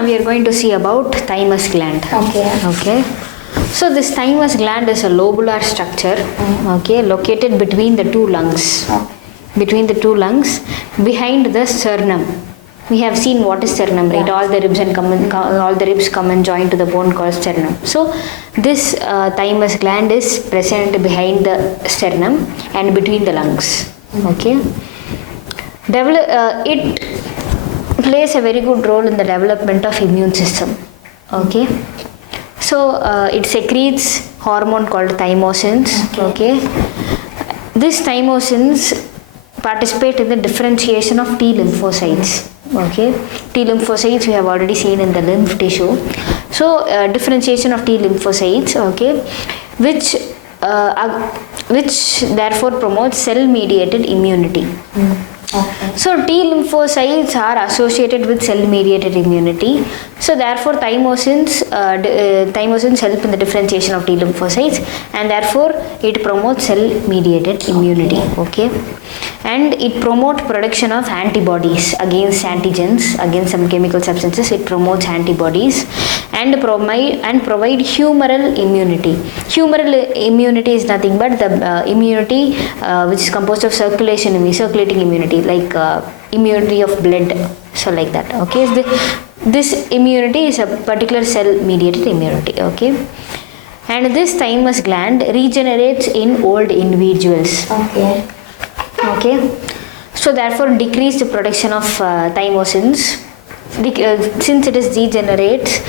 now we are going to see about thymus gland. Okay. So this thymus gland is a lobular structure, okay, located between the two lungs. Between the two lungs, behind the sternum. We have seen what is sternum, right? All the ribs come and join to the bone called sternum. So this thymus gland is present behind the sternum and between the lungs. Okay. It plays a very good role in the development of immune system. Okay. So it secretes hormone called thymosins. Okay. These thymosins participate in the differentiation of T lymphocytes. Okay, T lymphocytes we have already seen in the lymph tissue. So differentiation of T lymphocytes, okay, which therefore promotes cell mediated immunity. Okay. So T lymphocytes are associated with cell mediated immunity. So therefore thymosins help in the differentiation of T lymphocytes, and therefore it promotes cell mediated immunity. Okay. And it promotes production of antibodies against antigens, against some chemical substances. It promotes antibodies and provide humoral immunity. Humoral immunity is nothing but the immunity which is composed of circulating immunity, like immunity of blood, so like that. Okay, this immunity is a particular cell mediated immunity. Okay, and this thymus gland regenerates in old individuals. Okay, so therefore decrease the production of thymosins. Since it is degenerating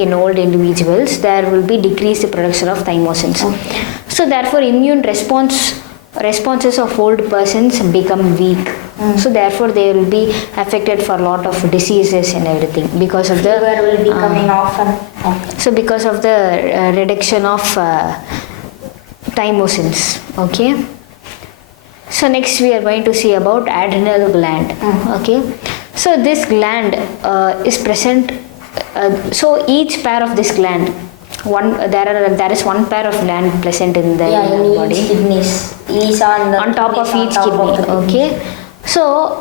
in old individuals, there will be decreased production of thymosins. Okay. So therefore immune responses of old persons become weak. So therefore they will be affected for a lot of diseases and everything because of the fever will be coming often. So because of the reduction of thymosins. Okay. So next we are going to see about adrenal gland. Okay. So this gland is present. So each pair of this gland, there is one pair of gland present in the body. Each kidneys. On top of each kidney. Okay. So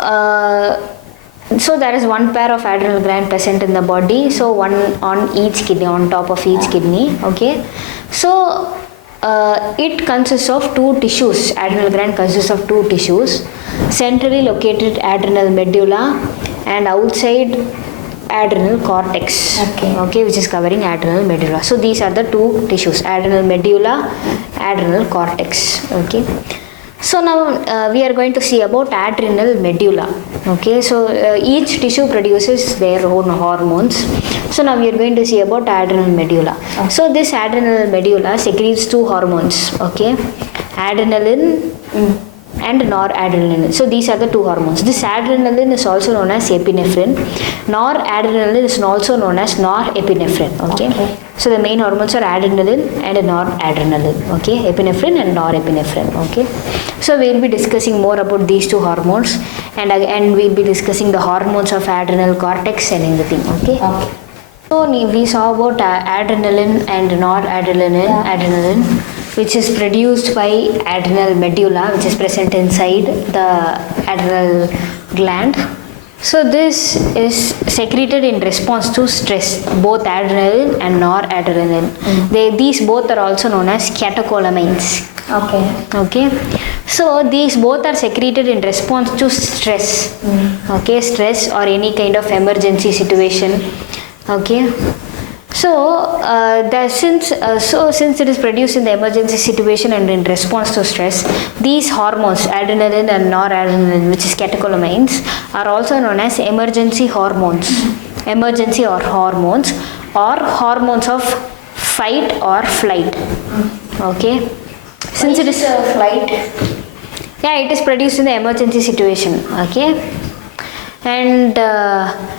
there is one pair of adrenal gland present in the body. So one on each kidney, on top of each kidney. Okay. So it consists of two tissues. Adrenal gland consists of two tissues: centrally located adrenal medulla and outside adrenal cortex. Okay, which is covering adrenal medulla. So these are the two tissues: adrenal medulla, adrenal cortex. Okay. So now we are going to see about adrenal medulla. Okay, so each tissue produces their own hormones. So now we are going to see about adrenal medulla. So this adrenal medulla secretes two hormones. Okay, adrenaline and noradrenaline. So these are the two hormones. This adrenaline is also known as epinephrine. Noradrenaline is also known as norepinephrine. Okay. So the main hormones are adrenaline and noradrenaline. Okay, epinephrine and norepinephrine. Okay. So we will be discussing more about these two hormones, and we will be discussing the hormones of adrenal cortex and everything. Okay. So we saw about adrenaline and noradrenaline, which is produced by adrenal medulla, which is present inside the adrenal gland. So this is secreted in response to stress, both adrenaline and noradrenaline. These both are also known as catecholamines. Okay. So these both are secreted in response to stress. Okay, stress or any kind of emergency situation. Okay. So since it is produced in the emergency situation and in response to stress, these hormones, adrenaline and noradrenaline, which is catecholamines, are also known as emergency hormones. Emergency or hormones of fight or flight. Okay. Since it is flight. Yeah, it is produced in the emergency situation. Okay. And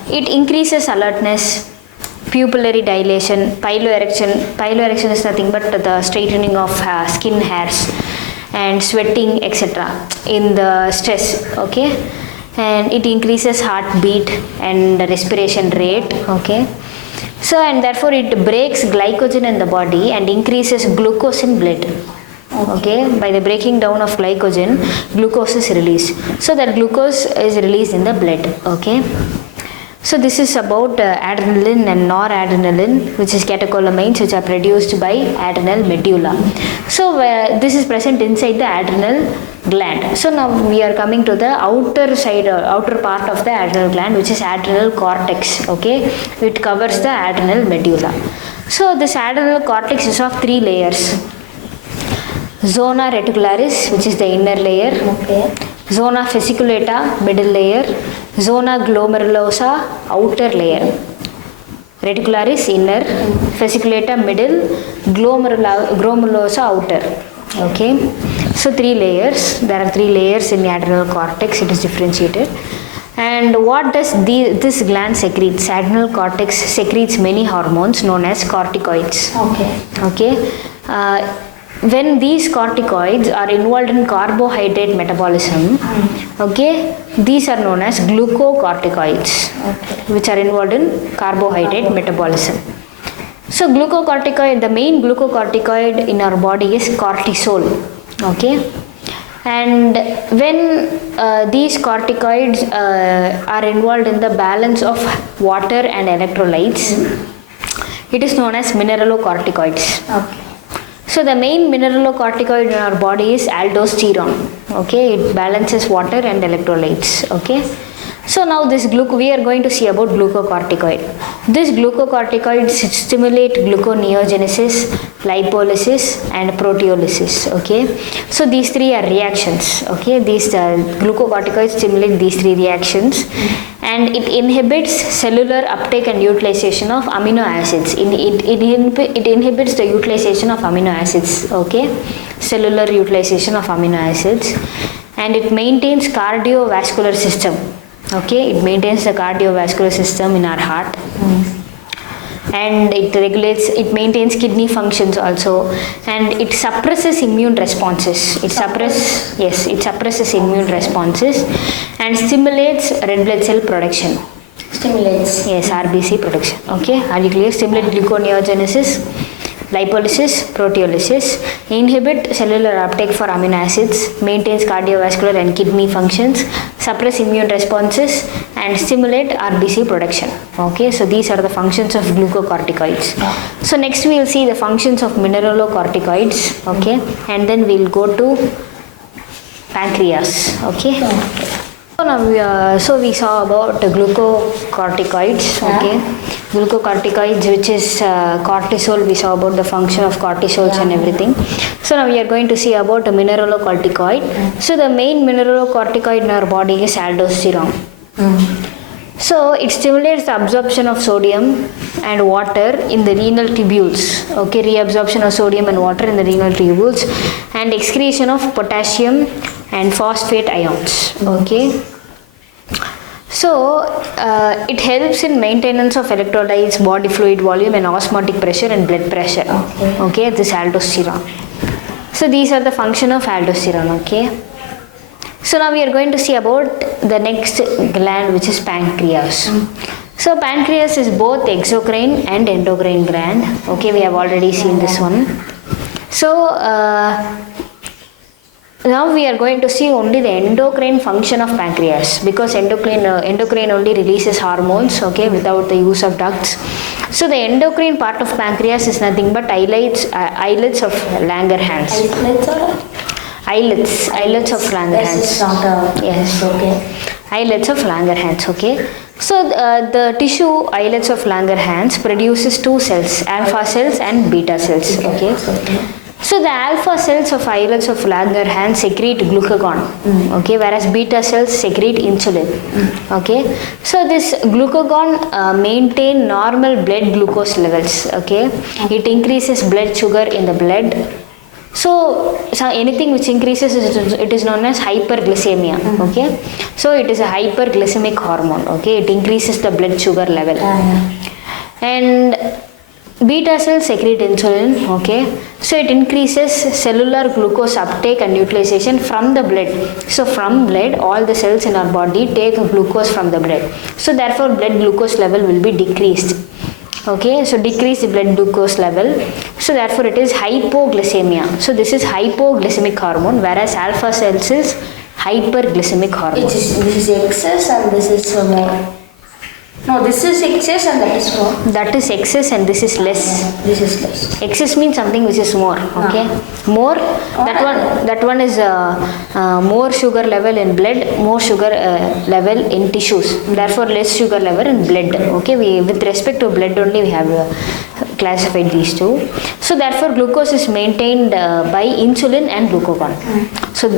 it increases alertness, pupillary dilation, piloerection. Piloerection is nothing but the straightening of skin hairs and sweating, etc. in the stress. Okay, and it increases heartbeat and respiration rate. Okay, so and therefore it breaks glycogen in the body and increases glucose in blood. Okay, by the breaking down of glycogen, glucose is released. So that glucose is released in the blood. Okay. So this is about adrenaline and noradrenaline, which is catecholamines, which are produced by adrenal medulla. So this is present inside the adrenal gland. So now we are coming to the outer side, outer part of the adrenal gland, which is adrenal cortex. Okay, it covers the adrenal medulla. So this adrenal cortex is of 3 layers. Zona reticularis, which is the inner layer. Okay. Zona fasciculata, middle layer. Zona glomerulosa, outer layer. Reticularis, inner. Fasciculata, middle. Glomerulosa, outer. Okay. So 3 layers. There are 3 layers in the adrenal cortex. It is differentiated. And what does this gland secretes? Adrenal cortex secretes many hormones known as corticoids. Okay. Okay. When these corticoids are involved in carbohydrate metabolism, okay, these are known as glucocorticoids, which are involved in carbohydrate metabolism. So glucocorticoid, the main glucocorticoid in our body is cortisol. Okay. And when these corticoids are involved in the balance of water and electrolytes, it is known as mineralocorticoids. Okay. So the main mineralocorticoid in our body is aldosterone. Okay, it balances water and electrolytes. Okay. So now we are going to see about glucocorticoid. This glucocorticoids stimulate gluconeogenesis, lipolysis and proteolysis. Okay. So these 3 are reactions. Okay. These glucocorticoids stimulate these 3 reactions, and it inhibits cellular uptake and utilization of amino acids. It inhibits the utilization of amino acids. Okay. Cellular utilization of amino acids, and it maintains cardiovascular system. Okay, it maintains the cardiovascular system in our heart. And it maintains kidney functions also, and it suppresses immune responses. It suppresses immune responses and stimulates red blood cell production. Stimulates. Yes, RBC production. Okay, are you clear? Stimulate gluconeogenesis, lipolysis, proteolysis, inhibit cellular uptake for amino acids, maintains cardiovascular and kidney functions, suppress immune responses, and stimulate RBC production. Okay, so these are the functions of glucocorticoids. So next we will see the functions of mineralocorticoids. Okay, and then we will go to pancreas. Okay. So now we saw about glucocorticoids. Okay, glucocorticoids, which is cortisol. We saw about the function of cortisols and everything. So now we are going to see about a mineralocorticoid. So the main mineralocorticoid in our body is aldosterone. So it stimulates the absorption of sodium and water in the renal tubules. Okay, reabsorption of sodium and water in the renal tubules, and excretion of potassium and phosphate ions. Okay. So it helps in maintenance of electrolytes, body fluid volume, and osmotic pressure and blood pressure. Okay, this aldosterone. So these are the function of aldosterone. Okay. So now we are going to see about the next gland, which is pancreas. So pancreas is both exocrine and endocrine gland. Okay, we have already seen this one. So now we are going to see only the endocrine function of pancreas, because endocrine only releases hormones, okay, without the use of ducts. So the endocrine part of pancreas is nothing but islets of Langerhans. Islets of Langerhans. Yes. Okay. Islets of Langerhans. Okay. So the tissue islets of Langerhans produces 2 cells, alpha cells and beta cells. Okay. So the alpha cells of islets of Langerhans secrete glucagon, okay, whereas beta cells secrete insulin. Okay. So this glucagon maintain normal blood glucose levels. Okay. It increases blood sugar in the blood. So anything which increases, it is known as hyperglycemia. Okay. So it is a hyperglycemic hormone. Okay. It increases the blood sugar level. And beta cells secrete insulin. Okay. So it increases cellular glucose uptake and utilization from the blood. So from blood, all the cells in our body take glucose from the blood. So therefore blood glucose level will be decreased. Okay, so decrease the blood glucose level. So therefore it is hypoglycemia. So this is hypoglycemic hormone, whereas alpha cells is hyperglycemic hormone. This is excess and this is more. No, this is excess and that is more. That is excess and this is less. This is less. Excess means something which is more. Okay, more. That one is more sugar level in blood, more sugar level in tissues. Therefore, less sugar level in blood. Okay, we with respect to blood only we have classified these two. So therefore, glucose is maintained by insulin and glucagon. So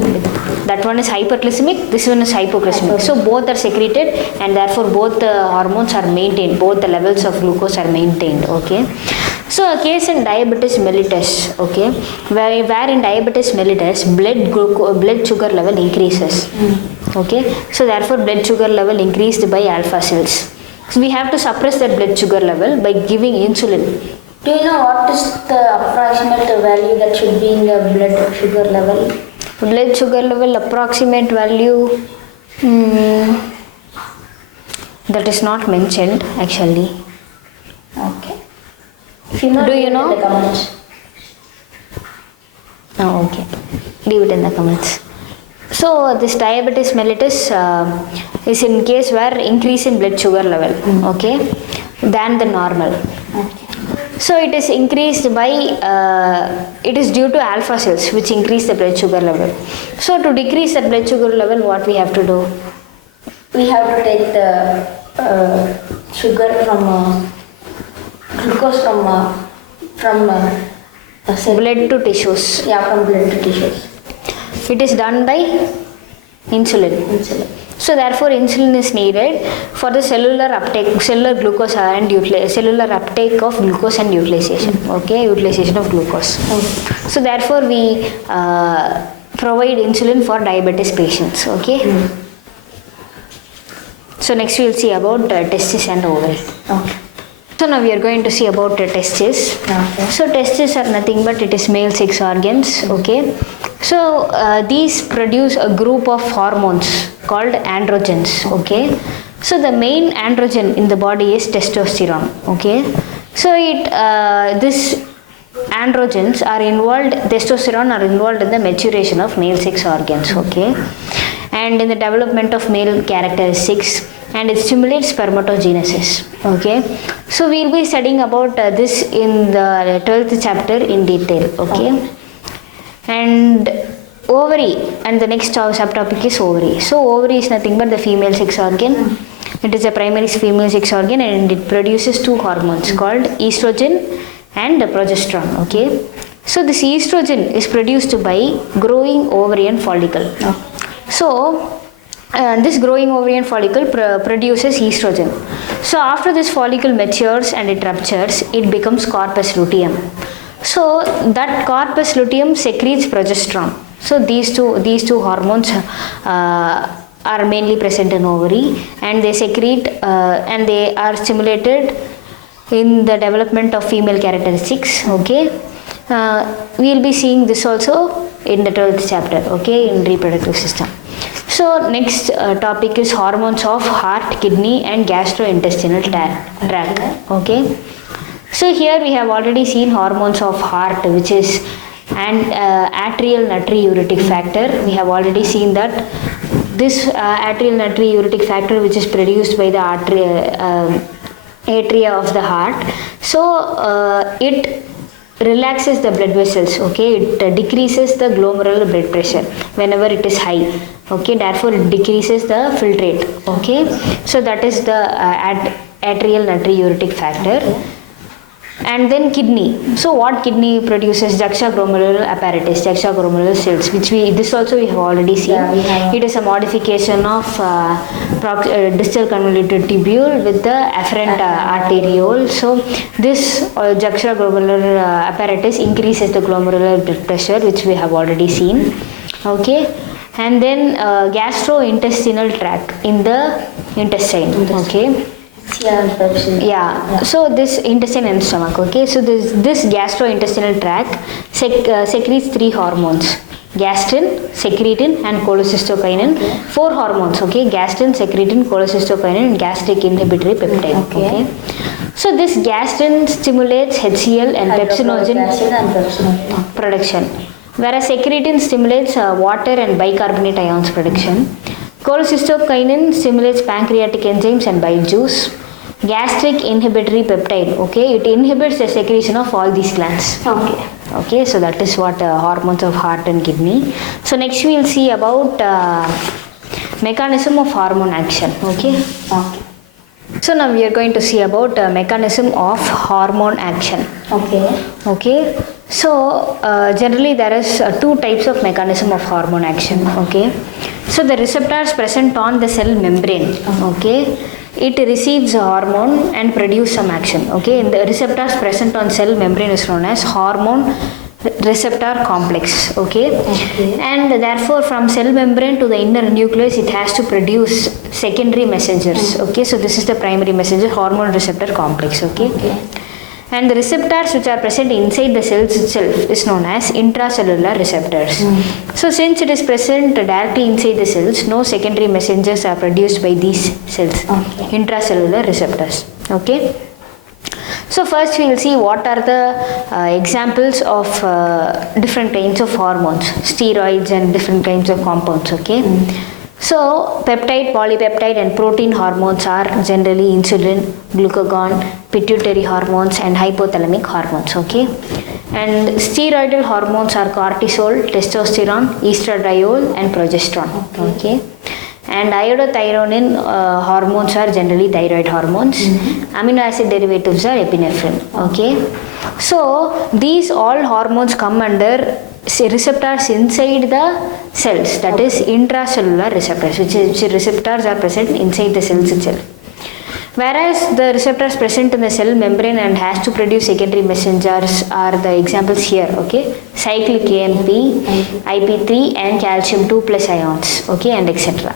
that one is hyperglycemic. This one is hypoglycemic. So both are secreted and therefore both the hormones are maintained. Both the levels of glucose are maintained. Okay. So a case in diabetes mellitus, okay, where in diabetes mellitus blood sugar level increases, okay. So therefore blood sugar level increased by alpha cells. So we have to suppress that blood sugar level by giving insulin. Do you know what is the approximate value that should be in the blood sugar level? Blood sugar level approximate value, that is not mentioned actually. Okay. If you know, Do you leave it know? in the comments. Oh, okay. Leave it in the comments. So this diabetes mellitus is in case where increase in blood sugar level, okay, than the normal. Okay. So it is increased by, it is due to alpha cells which increase the blood sugar level. So to decrease the blood sugar level, what we have to do? We have to take the sugar from glucose from cell. Blood to tissues. Yeah, from blood to tissues. It is done by insulin. Insulin. So therefore insulin is needed for the cellular uptake, cellular glucose and cellular uptake of glucose and utilization. Okay, utilization of glucose. So therefore we provide insulin for diabetes patients. Okay. So next we will see about testes and ovary. Okay. So now we are going to see about the testes. Okay. So testes are nothing but it is male sex organs. Okay. So these produce a group of hormones called androgens. Okay. So the main androgen in the body is testosterone. Okay. So this androgens are involved, testosterone are involved in the maturation of male sex organs. Okay. And in the development of male characteristics, and it stimulates spermatogenesis. Okay. So we'll be studying about this in the 12th chapter in detail. Okay. And ovary, and the next subtopic is ovary. So ovary is nothing but the female sex organ. It is a primary female sex organ and it produces two hormones called estrogen and progesterone. Okay. So this estrogen is produced by growing ovarian follicle. So this growing ovarian follicle produces estrogen. So after this follicle matures and it ruptures, it becomes corpus luteum. So that corpus luteum secretes progesterone. So these two hormones are mainly present in ovary, and they secrete and they are stimulated in the development of female characteristics. Okay. We will be seeing this also in the 12th chapter. Okay, in reproductive system. So next topic is hormones of heart, kidney and gastrointestinal tract. Okay. So here we have already seen hormones of heart, which is atrial natriuretic factor. We have already seen that this atrial natriuretic factor, which is produced by the atria of the heart. So it relaxes the blood vessels. Okay, it decreases the glomerular blood pressure whenever it is high. Okay, therefore it decreases the filtrate. Okay, so that is the atrial natriuretic factor. And then kidney. So what kidney produces? Juxtaglomerular apparatus, juxtaglomerular cells, which this also we have already seen. Yeah, it is a modification of distal convoluted tubule with the afferent arteriole. So this juxtaglomerular apparatus increases the glomerular blood pressure, which we have already seen. Okay. And then gastrointestinal tract in the intestine. Okay. Yeah. So this intestine and stomach. Okay. So this gastrointestinal tract secretes three hormones: gastrin, secretin, and cholecystokinin. Okay. Four hormones. Okay. Gastrin, secretin, cholecystokinin, and gastric inhibitory peptide. Okay. So this gastrin stimulates HCl and pepsinogen production, whereas secretin stimulates water and bicarbonate ions production. Cholecystokinin stimulates pancreatic enzymes and bile juice. gastric inhibitory peptide. Okay, it inhibits the secretion of all these glands. Okay. Okay, so that is what hormones of heart and kidney. So next we will see about mechanism of hormone action. Okay. Okay. So now we are going to see about mechanism of hormone action. Okay. Okay. So generally there is two types of mechanism of hormone action. Okay. So the receptors present on the cell membrane. Okay. It receives a hormone and produce some action. Okay. And the receptors present on cell membrane is known as hormone receptor complex. Okay. Okay. And therefore from cell membrane to the inner nucleus it has to produce secondary messengers. Okay. So this is the primary messenger, hormone receptor complex. Okay. And the receptors which are present inside the cells itself is known as intracellular receptors. So since it is present directly inside the cells, no secondary messengers are produced by these cells. Okay. Intracellular receptors. Okay. So first we will see what are the examples of different kinds of hormones, steroids and different kinds of compounds. Okay. So peptide, polypeptide and protein hormones are generally insulin, glucagon, pituitary hormones and hypothalamic hormones. Okay. And steroidal hormones are cortisol, testosterone, estradiol and progesterone. Okay. And iodothyronine hormones are generally thyroid hormones. Amino acid derivatives are epinephrine. Okay. So these all hormones come under receptors inside the cells, that is intracellular receptors, which receptors are present inside the cells itself. Whereas the receptors present in the cell membrane and has to produce secondary messengers are the examples here. Okay, cyclic AMP, IP3 and calcium 2 plus ions. Okay, and etc.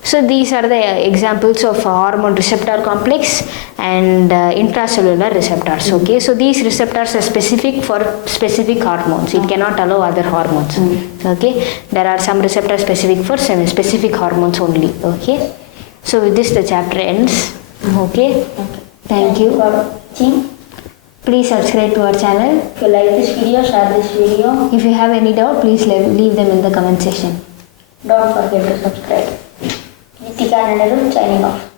So these are the examples of hormone receptor complex and intracellular receptors. Okay, so these receptors are specific for specific hormones. It cannot allow other hormones. Okay, there are some receptors specific for specific hormones only. Okay, so with this the chapter ends. Okay, thank you for watching. Please subscribe to our channel. If you like this video, share this video. If you have any doubt, please leave them in the comment section. Don't forget to subscribe. Nitika and Anirudh signing off.